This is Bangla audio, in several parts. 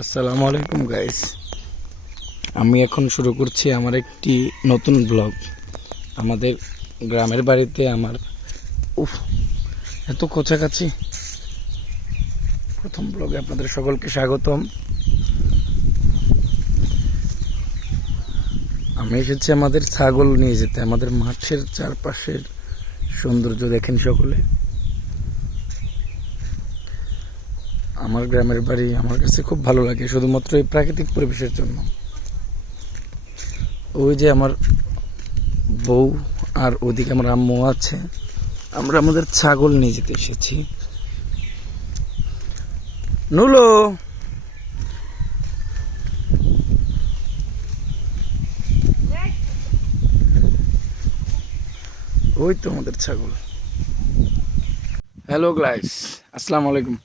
আসসালামু আলাইকুম গাইস। আমি এখন শুরু করছি আমার একটি নতুন ব্লগ। আমাদের গ্রামের বাড়িতে আমার এত কোচাকাছি। প্রথম ব্লগে আপনাদের সকলকে স্বাগতম। আমি এসেছি আমাদের ছাগল নিয়ে যেতে। আমাদের মাঠের চারপাশের সৌন্দর্য দেখেন সকলে। আমার গ্রামের বাড়ি আমার কাছে খুব ভালো লাগে, শুধুমাত্র এই প্রাকৃতিক পরিবেশের জন্য। ওই যে আমার বউ আর ওদিকে আমার আম্মু আছে। আমরা আমাদের ছাগল নিয়ে যেতে এসেছি। নুলো, ওই তো আমাদের ছাগল। হ্যালো গাইস, আসসালামু আলাইকুম।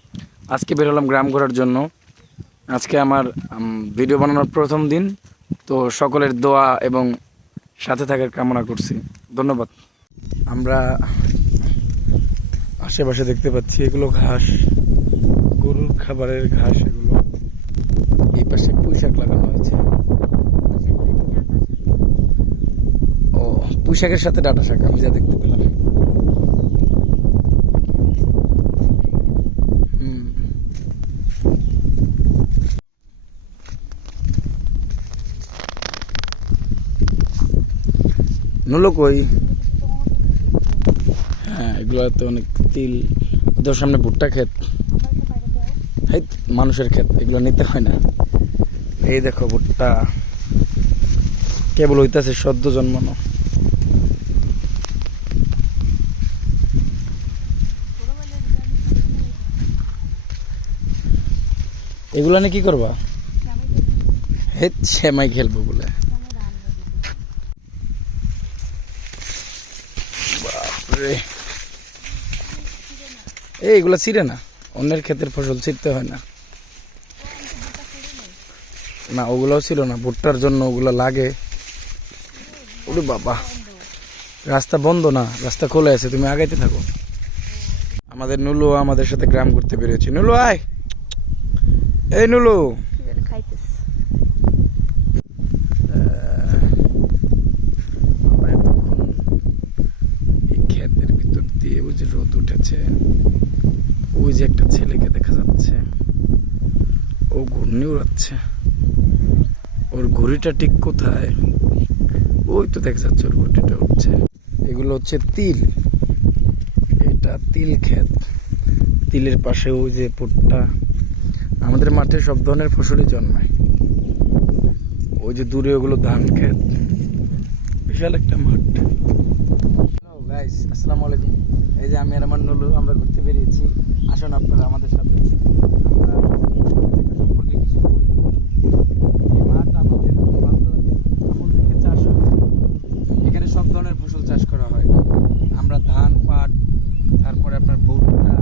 আজকে বের হলাম গ্রাম ঘোরার জন্য। আজকে আমার ভিডিও বানানোর প্রথম দিন, তো সকলের দোয়া এবং সাথে থাকার কামনা করছি। ধন্যবাদ। আমরা আশেপাশে দেখতে পাচ্ছি এগুলো ঘাস, গরুর খাবারের ঘাস। এগুলো এই পাশে পুঁইশাক লাগানো হয়েছে। ও, পুঁইশাকের সাথে ডাঁটা শাক আমি যা দেখতে পেলাম। নুলো কই? হ্যাঁ, এগুলো তো অনেক তিল। ওদের সামনে ভুট্টা ক্ষেত, এই মানুষের ক্ষেত, এগুলো নিতে হয় না। এই দেখো ভুট্টা কেবল হইতাছে, সদ্য জন্মানো। এগুলা নিয়ে কি করবা? সেমাই খেলবো বলে। বাপরে, এইগুলা ছিঁড়ে না, অন্যের ক্ষেতের ফসল ছিঁড়তে হয় না। না, ওগুলাও ছিল না, ভুট্টার জন্য ওগুলা লাগে। ওরে বাবা, রাস্তা বন্ধ না, রাস্তা খোলা আছে, তুমি আগাইতে থাকো। আমাদের নুলু আমাদের সাথে গ্রাম ঘুরতে বেরিয়েছে। নুলু আয়, এই নুলু। এই ক্ষেতের ভিতর দিয়ে ওই যে রোদ উঠেছে, ওই যে একটা ছেলেকে দেখা যাচ্ছে, ও ঘূর্ণি উড়াচ্ছে। ওর ঘুড়িটা ঠিক কোথায়? ওই তো দেখা যাচ্ছে ওর ঘুড়িটা উঠছে। এগুলো হচ্ছে তিল, এটা তিল ক্ষেত। তিলের পাশে ওই যে ভুট্টা। আমাদের মাঠে সব ধরনের ফসলই জন্মায়। ওই যে দূরে ওগুলো ধান ক্ষেত, বিশাল একটা মাঠ। হ্যালো গাইস, আসসালামু আলাইকুম। এই যে আমি আর আমার নুলু, আমরা ঘুরতে বেরিয়েছি। আসুন আপনারা আমাদের সাথে। আমরা সম্পর্কে কিছু বলি। এই মাঠ আমাদের আমল থেকে চাষ হয়। এখানে সব ধরনের ফসল চাষ করা হয়। আমরা ধান, পাট, তারপরে আপনার ভুট্টা,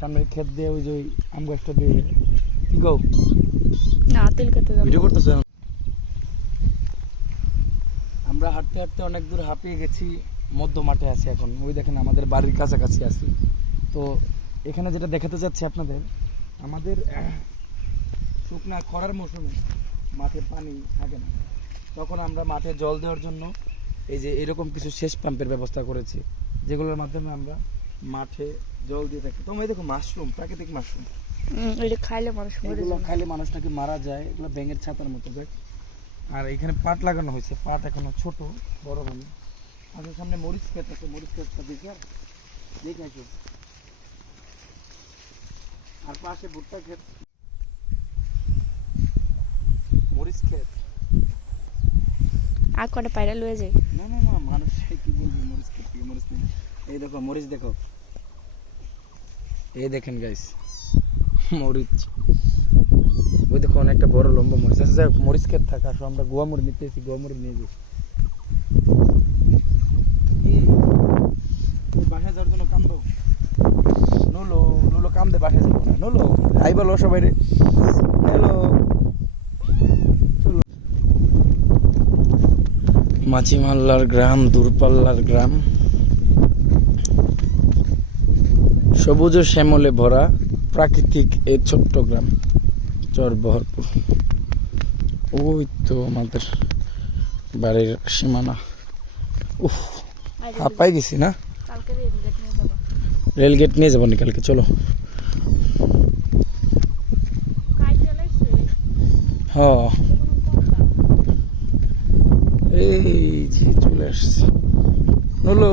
সামনের ক্ষেত দিয়ে ওই যে আম গাছটা দিয়ে কি গো না তিল খেতে যাবো। ভিডিও করতেছ? আমরা হাঁটতে হাঁটতে অনেক দূর হাঁপিয়ে গেছি, মধ্য মাঠে আছি এখন। ওই দেখেন আমাদের বাড়ির কাছাকাছি আছি। তো এখানে যেটা দেখাতে যাচ্ছি আপনাদের, আমাদের শুকনা খরার মৌসুমে মাঠে পানি থাকে না, তখন আমরা মাঠে জল দেওয়ার জন্য এই যে এরকম কিছু সেচ পাম্পের ব্যবস্থা করেছি, যেগুলোর মাধ্যমে আমরা মাঠে জল দিয়ে থাকি। তোমরা দেখো মাশরুম, প্রাকৃতিক মাশরুম, এটা খাইলে মানুষ মরে এগুলো যায়। খাইলে মানুষ নাকি মারা যায়। এগুলো ব্যাঙের ছাতার মতো দেখ। আর এখানে পাট লাগানো হয়েছে, পাট এখনো ছোট, বড় হয়নি। আমাদের সামনে মরিচ ক্ষেত আছে, মরিচ ক্ষেতটা দেখে আসো। আর পাশে ভুট্টা ক্ষেত, মরিচ ক্ষেত। আর কটা পায়রা লয়ে যায়। না না না, মানুষ কি বলবো, মরিচ ক্ষেত থেকে মরিচ নেই। এই দেখো মরিচ, দেখো, এই দেখেন গাইস মরিচ। ওই দেখো অনেকটা বড় লম্বা মরিচ আছে। যাই হোক, মরিচ ক্ষেত থাকা, আসো আমরা গোয়া মরিচ নিতে এসেছি, গোয়া মরিচ নিয়ে যাই। বাসায় যাওয়ার জন্য কাম দাও নুলো নুলো কাম দে বাসায় যাবো না নুলো আই বলো সবাই রে হ্যালো মাছিমাল্লার গ্রাম দূরপাল্লার গ্রাম সবুজ ও শ্যামলে ভরা প্রাকৃতিক এই ছোট্ট গ্রাম চর বহরপুর ওই তো আমাদের বাড়ির সীমানা উফ হাঁপাই গেছি না কালকে রেল গেট নিয়ে যাবো রেল গেট নিয়ে যাবো নি কালকে চলো কাজ চালাইছে হ এই যে চলে আসছি নলো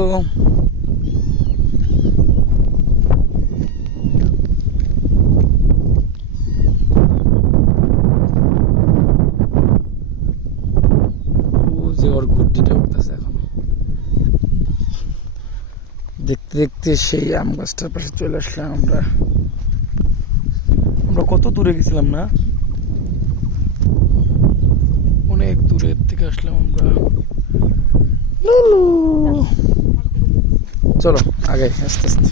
ও যে ওর গুটিটা উঠতেছে এখন দেখতে দেখতে সেই আম গাছটার পাশে চলে আসলাম আমরা আমরা কত দূরে গেছিলাম না অনেক দূরের থেকে আসলাম আমরা চলো আগে আস্তে আস্তে